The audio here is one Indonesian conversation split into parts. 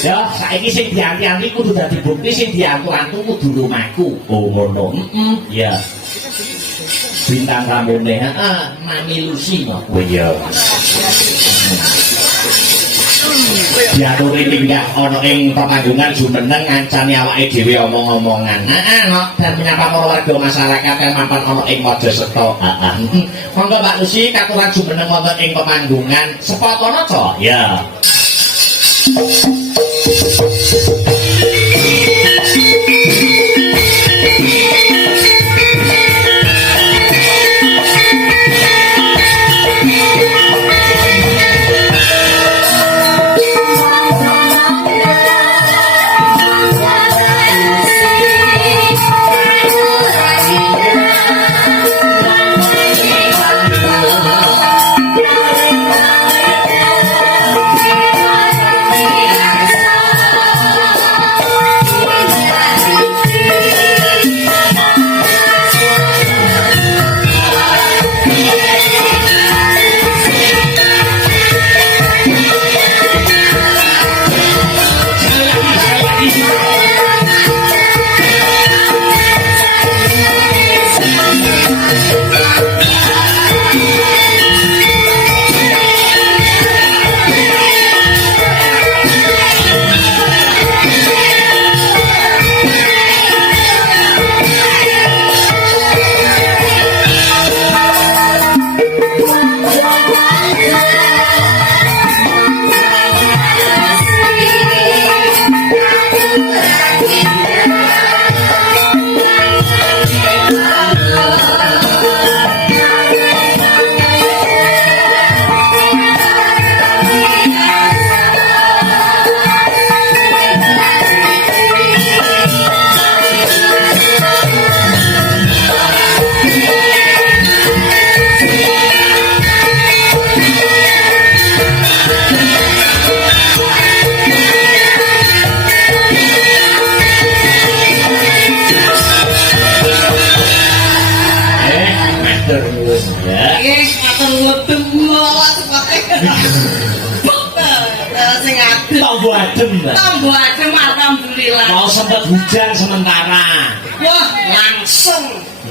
Ya, saiki sing dianti-anti kudu dadi bukti sing diantu-antu kudu rumahku. Oh ngono. Ya. Bintang rambune, Mami Lucy kok. Oh iya. Diaturi tinggal ana ing pemanggungan jumeneng ngancani awake dhewe omong-omongan. Nok dan menyapa para warga masyarakat yang mapan ana ing Mojoseto. Monggo Mbak Lucy katuran jumeneng wonten ing pemanggungan Sepotono to? Ya. Tombo adem alhamdulillah. Mau sempat hujan sementara. Wah, langsung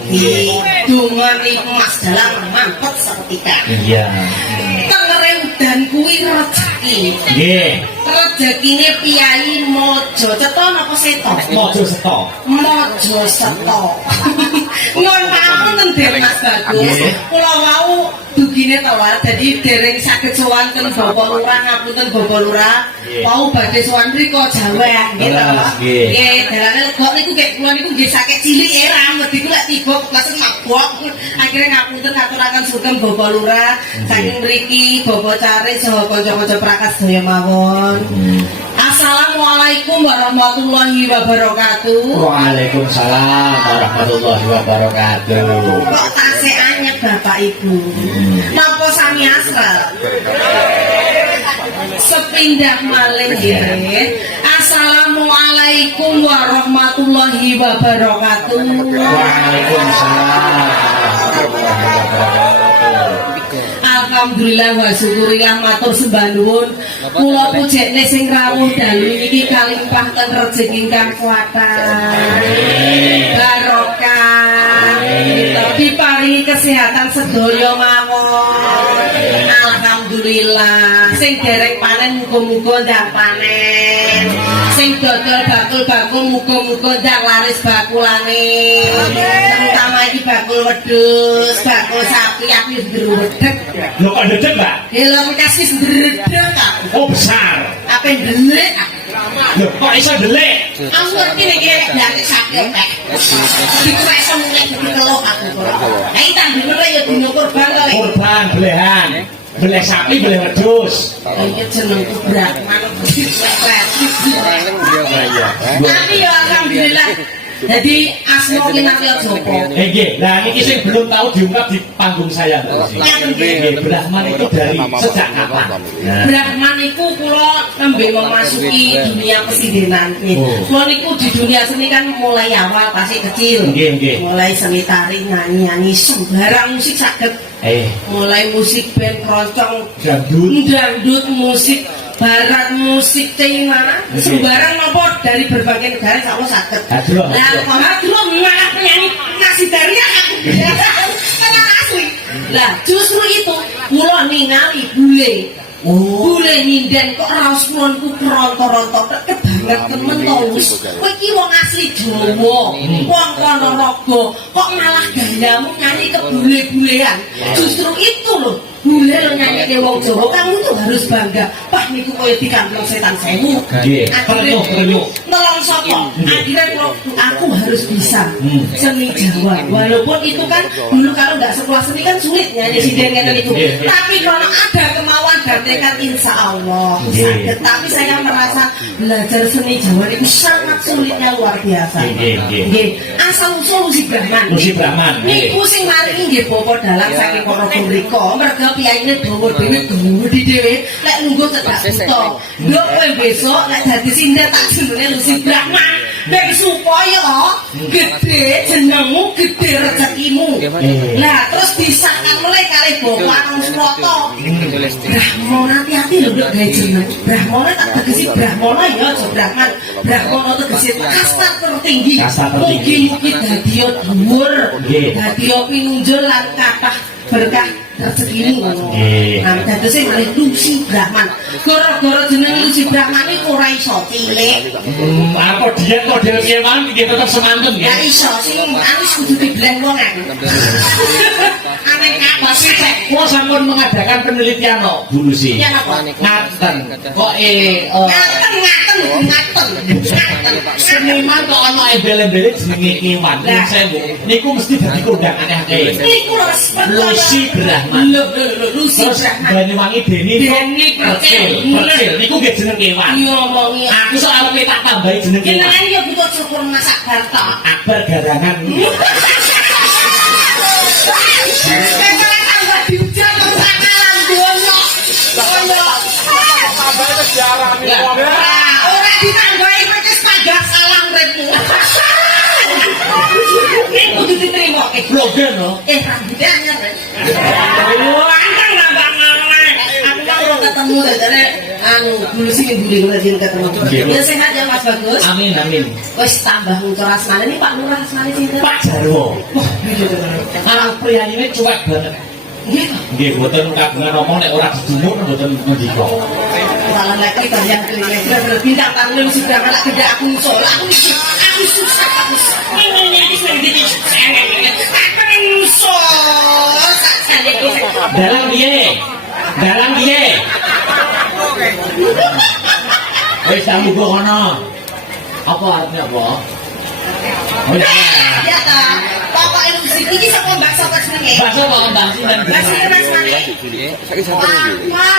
didungani Mas Dalang mampet seketika. Iya. Tengere udan kuwi rezeki. Nggih. Rezekine Piyai Mojoseto napa Seto? Mojoseto. Mojoseto. Nuwun pangapunten Den Mas Bagus. Kula wau dugine to Wak, dadi dereng saged sowan ten Bapak Lurah, ngapunten Bapak Lurah. Wau badhe sowan mriko Jawa nggih to. Nggih, dalane lega niku nggih kula niku nggih sakit cilik rambut iku lek tiba langsung mabok. Akhire ngapunten aturaken sugeng Bapak Lurah. Saking mriki Bapak Carik saha kanca-kanca prakas sedaya mawon. Assalamualaikum warahmatullahi wabarakatuh. Waalaikumsalam warahmatullahi wabarakatuh. Kok tasih anyep Bapak Ibu? Napa sami asra? Sepindah malih nggih. Assalamualaikum warahmatullahi wabarakatuh. Waalaikumsalam warahmatullahi wabarakatuh. Alhamdulillah wa syukurillah matur sembah nuwun. Kula pujekne sing rawuh dalu iki kalimpahaken rejeki ingkang kuwatan. Barokah. Diparingi kesehatan sedaya mawon. Alhamdulillah. Sing dereng panen muga-muga ndang panen. Sing dodol bakul-bakul muga-muga ndang laris bakulane. Terutama iki bakul wedhus, bakul sapi aku ndredeg. Lho kok ndredeg, Mbak? Lho kasih ndredeg aku. Oh besar. Apa ndelik? Lho kok iso ndelik? Aku ngerti nek iki dari sapi tek. Iku iso mulai ditelok aku. Ayo tandine ya dino kurban to. Kurban belehan. Beleh sapi, beleh wedhus. Iki jenengku Brahman. Tapi ya alhamdulillah. Jadi asma kinarya Joko. Nggih, lah niki sing belum tahu diungkap di panggung saya. Nggih, Brahman itu dari sejak kapan? Brahman itu kula nembe memasuki dunia presidenan. Kula niku di dunia seni kan mulai awal pasti kecil. Nggih, nggih. Mulai seni tari, nyanyi-nyanyi, sembarang musik saged mulai musik band keroncong dangdut dangdut musik barat musik Cina sembarang nopo dari berbagai negara sama sakit nah kalau malah penyanyi nasi daria aku karena asli lah justru itu mulo ningali bule bule nyinden kok raos kulonku keronto-ronto kebanget temen tolus kowe iki wong asli Jawa wong Ponorogo kok malah gayamu nyanyi ke bule-bulean justru itu loh bule lo nyanyi ke wong Jawa kamu tuh harus bangga pak niku koyo dikamplong setan sewu akhirnya nolong sopo akhirnya aku harus bisa seni Jawa walaupun itu kan dulu kalau nggak sekolah seni kan sulit nyanyi sinden itu tapi kalau ada kemauan dan tekad insya Allah sakit tapi saya merasa belajar seni Jawa itu sangat sulitnya luar biasa asal usul musik Brahman niku sing maringi nggih bapa dalang saking Ponorogo mriku merga piyaine dawa dhewe gede dhewe lek lungguh cedak buta nduk kowe besok lek dadi sinden tak jenenge musik Brahman nek supaya gede jenengmu gede rezekimu nah terus disahkan mulai kali bapak Suroto Brahmana hati-hati lho nduk gawe jeneng Brahmana tak tegesi Brahmana ya aja Brahman Brahmana tegesi kasta tertinggi mugi-mugi dadi dhuwur dadi pinunjul lan kathah berkah rezekimu nah dadose malih Lucy Brahman gara-gara jeneng Lucy Brahman iku ora iso cilik apa dia kok dhewe kewan iki tetep semanten ya iso sing anu kudu dibleng wong aku aneh pasti kok sampun mengadakan penelitian kok Bu Lucy ngaten kok ngaten seniman kok ana embel-embele jenenge kewan niku mesti dadi kondang aneh-aneh niku Lucy Brahman Lucy Brahman Banyuwangi Deni percil niku nggih jeneng kewan ngomongi aku sok arepe tak tambahi jeneng kewan jenengan ya butuh syukur masak harta Akbar Garangan ora ditanggohi wis panggah salam retmu kudu diterima blogen lho rambutnya anyar anteng nambah ngalai aku mau ketemu dadane anu dulu sing budi ngene ketemu ya sehat ya Mas Bagus amin wis tambah ngutur asmane ini Pak Lurah asmane sinten Pak Jarwo anak priyanine cuek banget nggih mboten kagungan ngomong nek ora didumuk mboten ngendika malah lagi banyak klinik bintang tamu mesti berangkat lagi gede aku musuh aku susah aku ini sendiri aku musuh dalang piye wis tak mugo kono apa arepnya apa oh ya ta Bapak musik iki sapa Mbak sapa jenenge bakso kok Mbak sinten Mas Mane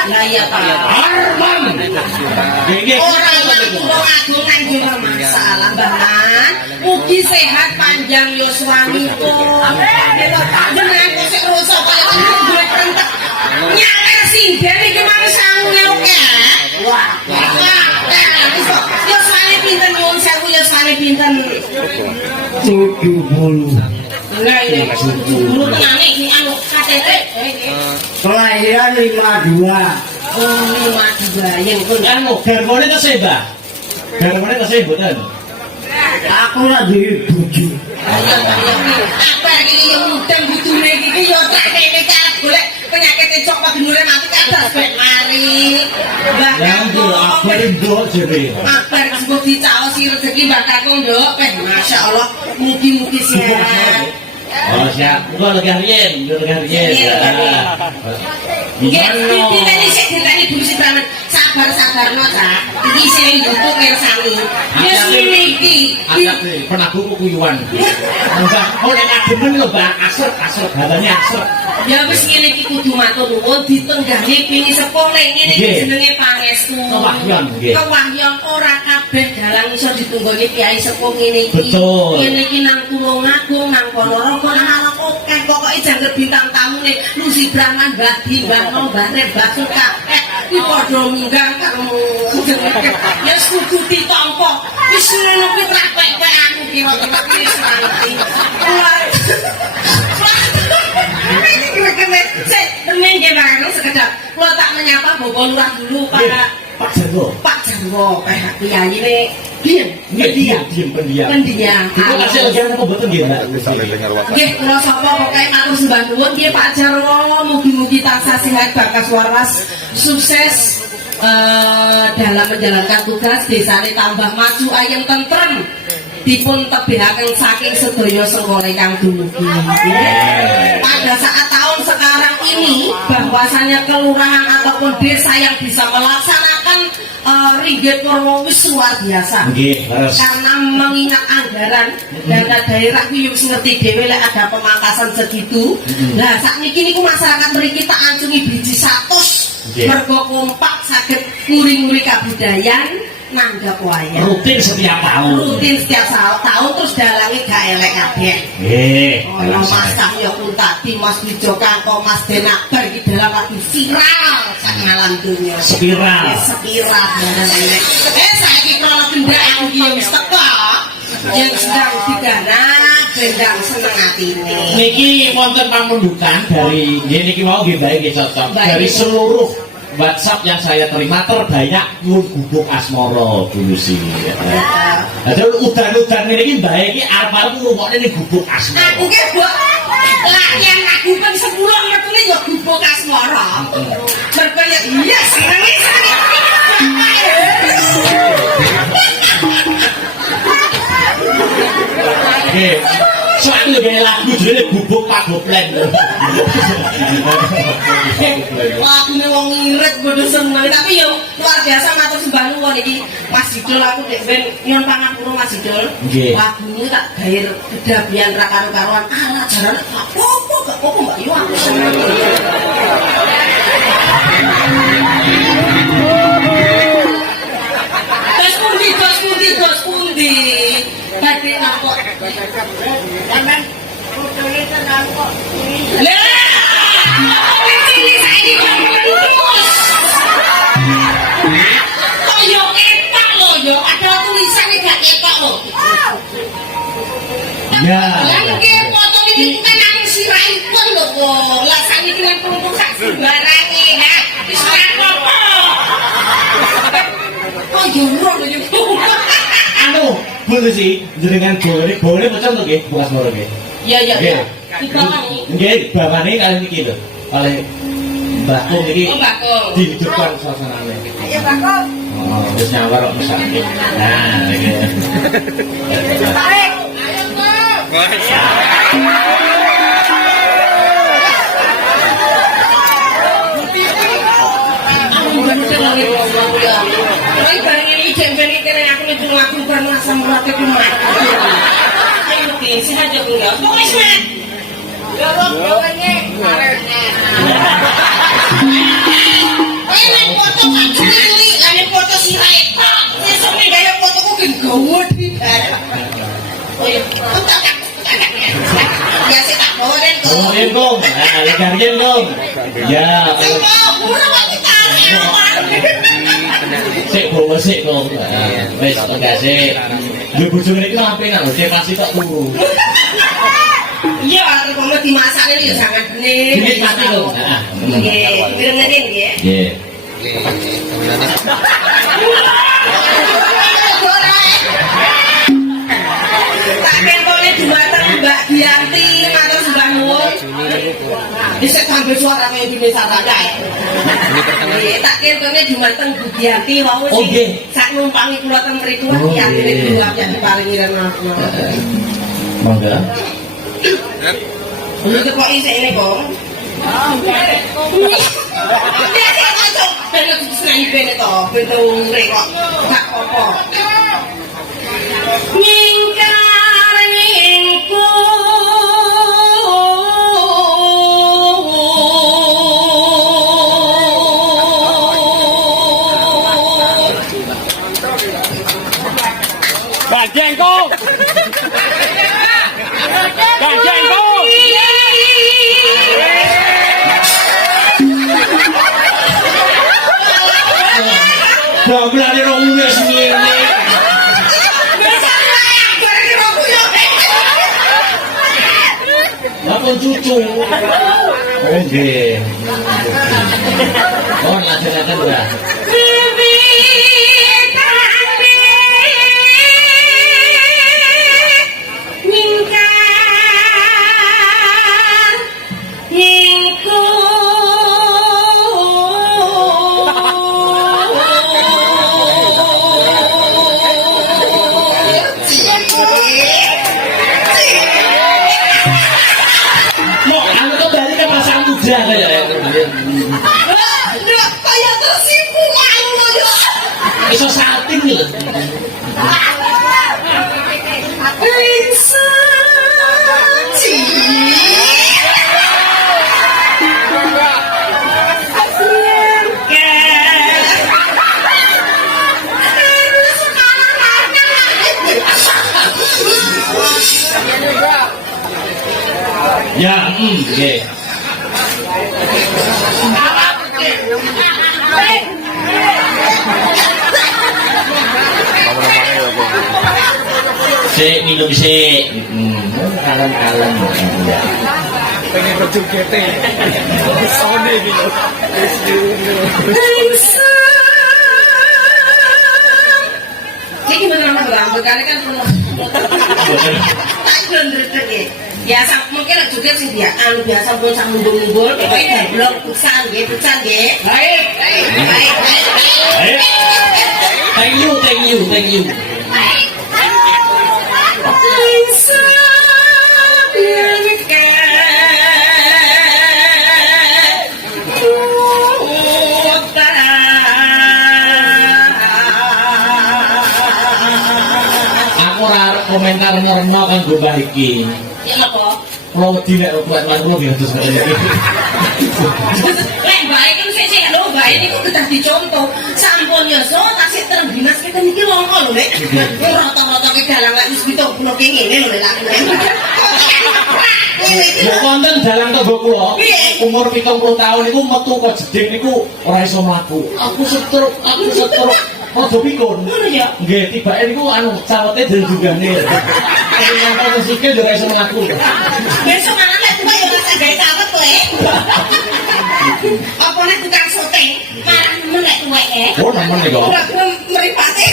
lah iya Pak Arman orang yang agung nang masalah Mbak mugi sehat panjang yo suamiku jenengan kok sik rusak kaya duwe rentek nyawer sinden iki mari sangne oke wah yo suami pinten nyuwun sewu yo suami pinten 70 lah ini 70 tenane iki anu KTP kelahiran 52 oh 52 yang pun anu garwane tesih Mbak garwane tesih mboten aku lagi bojo ayo apa iki yo mudeng budune iki yo tak kene tak golek penyakit cok benure mati kabeh ben mari Mbah Kamu akbar ndok jere akbar sebut dicaosi rezeki Mbah Kakung nduk masyaallah mugi-mugi sehat oh siap engko lagi riyen Diteni dulu sih banget sabar-sabar no ta iki sing butuh kersani ya sini iki penabuh kuyuan enggak oh nek ademen lho Mbak asrep batane asrep ya wis ngene iki kudu matur nuwun ditenggahi pini sepuh nek ngene iki jenenge pangestu kewahyon nggih kewahyon ora kabeh dalang iso ditunggoni kiai sepuh ngene iki betul ngene iki nang Tulungagung nang Ponorogo nang akeh pokoke jangkep bintang tamune Lucy Brahman Mbah Di Mbah No Mbah Rep Mbah Suka iki padha munggah karo ya kudu ditampa wis ngono kuwi trapek-trapek anu kira-kira wis ngerti Bobo Lurah dulu Pak Jarwo. Pak Jarwo kiai ini diam pendiam. Itu kasih lagi apa betul nggih, Mbak? Nggih, kula sapa pokoke matur sembah nuwun nggih Pak Jarwo, mugi-mugi tansah sehat bakas waras, sukses dalam menjalankan tugas desane tambah maju ayem tentrem dipun tebihaken saking sedaya sengkala ingkang dumugi. Pada saat tahun sekarang ini bahwasanya kelurahan ataupun desa yang bisa melaksanakan Ringgit Purwo wis luar biasa. Karena mengingat anggaran dana daerah ku wis ngerti dhewe lek ada pemangkasan segitu. Lah sakniki niku masyarakat mriki tak ancungi biji 100 mergo kompak saged nguri-nguri kabudayan nanggap wayang. Rutin setiap tahun Terus dalangnya gak elek kabeh. Ono Mas Cahyo Kuntadi, Mas Wijo Kangko, Mas Denakbar iki dalam lagi viral sak malam dunya. Spiral. Saiki krono kendaan iki wis teko. Yang sedang digarap bendang seneng atine. Niki wonten pamundukan dari niki mau nggih bae nggih cocok. Dari seluruh WhatsApp yang saya terima terbanyak nyuwun gubuk asmara dulu sih. Ada udan-udan ini baik ini arep-arep ngrungokne ning gubuk asmara. Aku ki mbok lah yang aku pun 10 metune ya gubuk asmara. Mergo ya iya senenge. Oke. Soalnya gaya lagu jadi gubuk Pak Goplen. Lagune wong ngirit bodo seneng tapi yo luar biasa matur sembah nuwun iki Mas Idul aku nek ben nyon pangapura Mas Idul. Lagune tak gair kedabian ra karo-karuan ala jarane gak apa-apa Mbak yo aku seneng. Dos pundi. Badhe napa? Sampeyan putune tenan kok. Lah, iki saiki kok yo kepak lho yo, ada tulisane gak kepak lho. Ya. Lah iki foto iki kan nang sirahipun lho kok. Lah saniki nek perlu sak sembarange ha. Wis ora apa. Kok yo ora yo. Anu, boleh sih, jenengan boleh macam tu, bukan semua lagi. Iya. Nggih, bapakne kali niki lho. Kali bakung niki. Bakung. Dihidupkan suasanane. Ayo bakung. Oh, wis nyawar kok mesake. Nah, iki. Tarik. Ayo, Ya, sik bawa sik kok. Wis enggak sik. Yo bojone iki sampe nang hotel pasti tak turu. Iya, kalau dimasaknya ya sangat benih. Ini pasti lho. Nggih, direngetin nggih. Nggih. Tak kentone dumateng Mbak Dianti, matur sembah nuwun. Bisa sambil suara kaya gini sarada ya. Tak kentone dumateng Bu Dianti wau sing sak numpangi kula teng mriku Dianti niku ya diparingi rena. Monggo. Ini kok isik ini kok. Biasa aja ben disenangi ben to, ben urip kok. Gak apa-apa. Nyingkar nyingku Jengkol. Jengkol. Gablane rong wis ngene. Apa pun cucu. Oh nggih. Oh lajeng-lajeng ya. Kayak tersipu malu ya. Iso salting lho. Ya, nggih. Sik minum sik. Kalem-kalem. Pengen berjoget sone iki lho. Iki beneran rambut kan biasa mungkin juga sih dia biasa pun sama mumbul pokoknya blok pesan nggih. Baik. Thank you. Aku ora komentar nyerno kan gue iki. Ya apa? Kalau wedi nek kuat lan kulo biasa ngene iki. Lek baik kan sik lho baik niku kedah dicontoh. Sampun ya so tasik terbinas kita niki longko lho Lek. Rata-rata ke dalang lek wis 70 ki ngene lho Lek. Ya konten dalang tangga kula. Umur 70 tahun niku metu kok jeding niku ora iso mlaku. Aku setruk. Rada pikun. Ngono ya. Nggih, tibake niku anu cawote dendugane. Ternyata musiknya ora iso mlaku. Besok anak lek tuwa ya rasa gawe cawet kowe. Apa nek tukang syuting marah men lek tuweke. Oh, nemen nek kok. Ora mripate.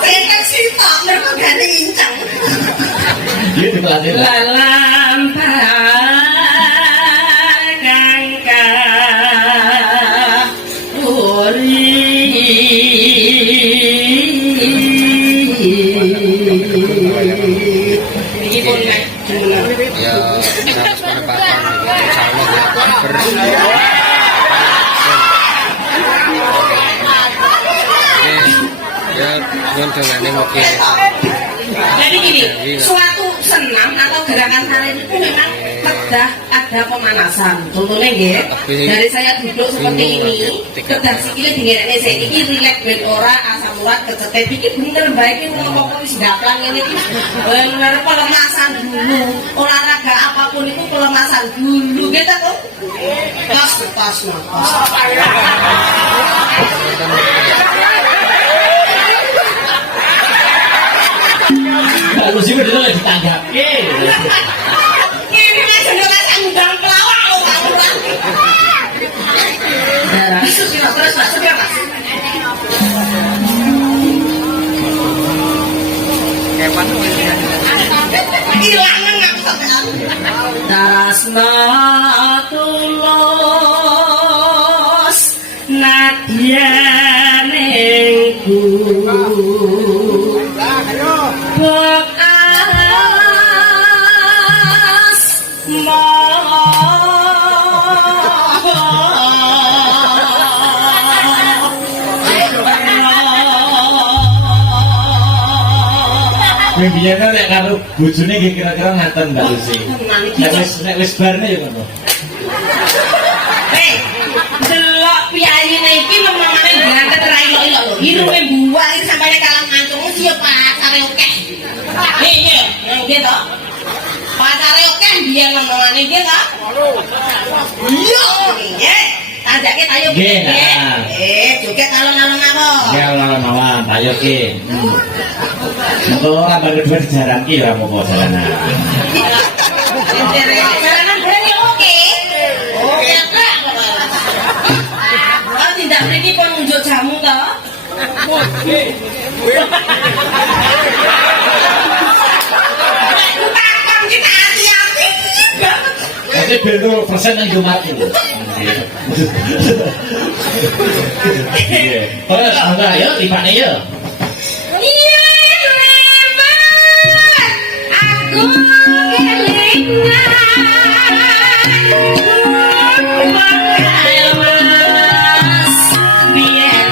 Saya sita mergo gane incang. Iya dipelatih. Ya, harus penempatan ya, dengan mungkin. Jadi gini, suatu senam atau gerakan tari itu memang ada pemanasan. Contohnya nggih, dari saya duduk seperti ini, kedah sikile dingerene saya iki rileks ben ora asam urat kecetet iki bener bae iki ngomong wis daplang ngene iki. Bener pelemasan dulu. Olahraga apapun itu pelemasan dulu gitu kok. Pas. Kalau sih udah lagi ditanggapke. Ini masih ngerasa ngundang pelawak loh kamu kan. Isu sih terus Mas, seberapa Mas? Hilangan nggak sampean. Tarasmatullos nadyanengku bekas Biasanya nek karo bojone nggih kira-kira ngaten Mbak Lucy. Nek wis barne ya ngono. Delok piyayine iki lemamane ganteng ra ilok-ilok lho. Irume buah iki sampane kalah ngancung siap pasare akeh. Iya, nggih to. Pasare akeh biyen lemamane iki to. Iya, nggih. Ajake tayo Nggih, joget alon-alon mawon. Ya alon-alon ayo ki. Engko ora bane dhuwit jaran ki ora apa-apa jaranan. Jalanan berani oke. Oke, Kak. Oh, tindak mriki pun nunjuk jamu to. Takon kita hati-hati. Nanti belu persen yang jumat itu. Oh, enggak ya, tipane ya. Iya, lebat. Aku kelingan. Bakal mas biyen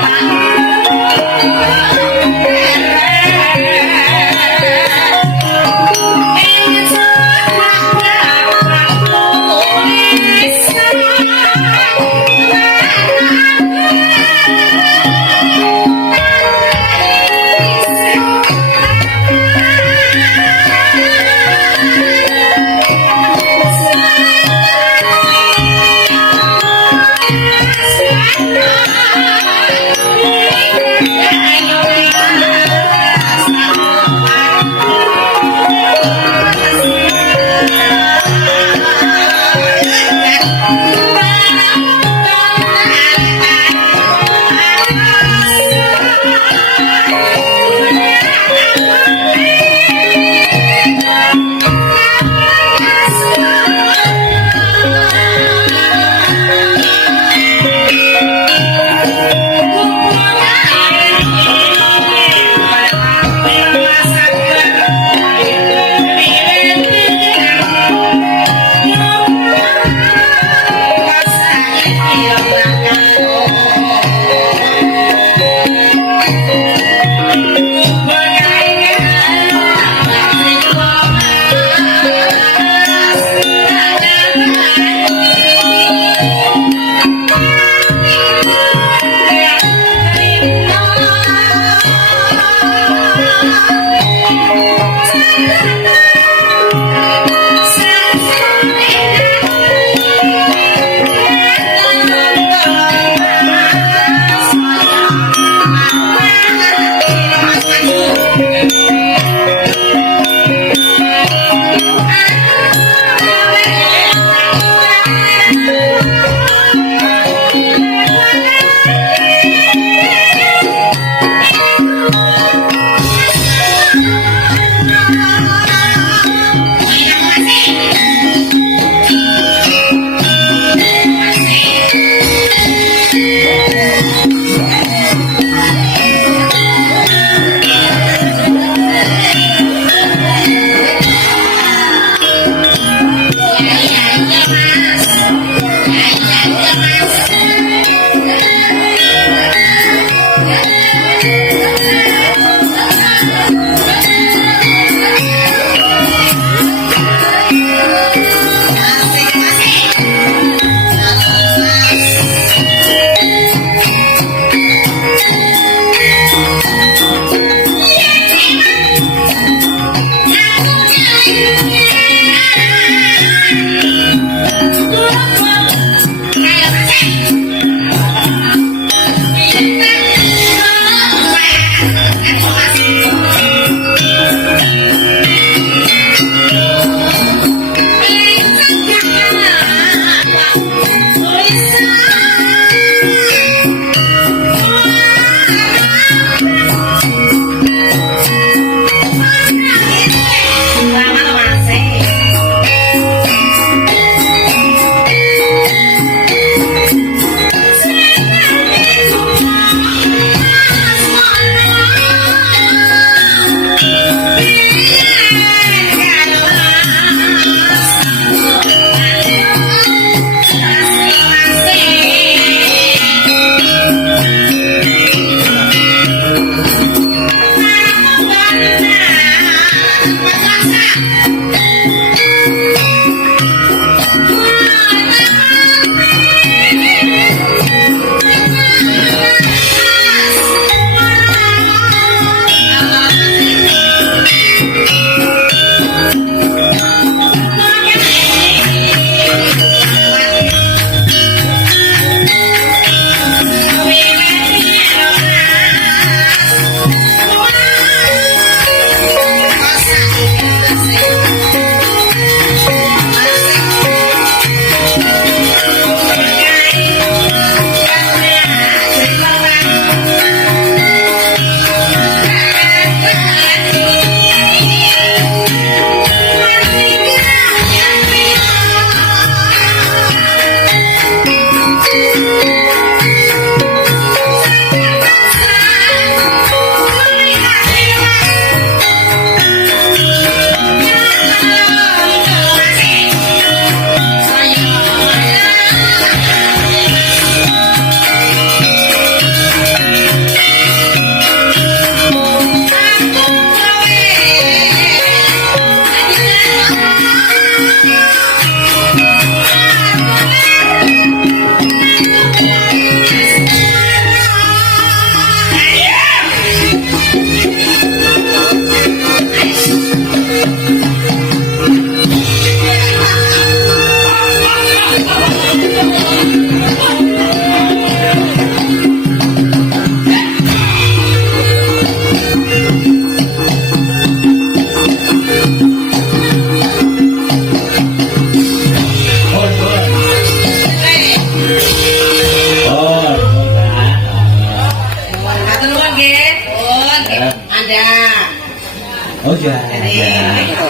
Oh iya.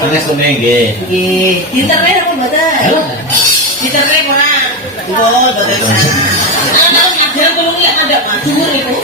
Terus seneng nggih. Nggih. Internet apa mboten? Halo. Internet ora. Oh, mboten. Ana ngajar tolong lihat ada Mas. Dhuwur niku.